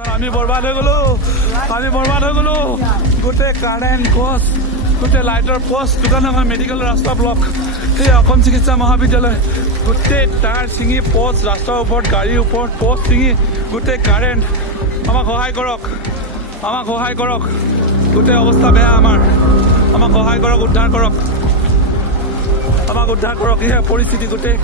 আমি বৰবাদ হৈ গলো গোটেই কাৰেণ্ট গছ গোটেই লাইটৰ পোষ্ট দোকান আমাৰ মেডিকেল ৰাস্তা ব্লক সেই অসম চিকিৎসা মহাবিদ্যালয় গোটেই তাঁৰ ছিঙি পোষ্ট ৰাস্তাৰ ওপৰত গাড়ীৰ ওপৰত পোষ্ট ছিঙি গোটেই কাৰেণ্ট আমাক সহায় কৰক গোটেই অৱস্থা বেয়া আমাক সহায় কৰক উদ্ধাৰ কৰক এয়া পৰিস্থিতি গোটেই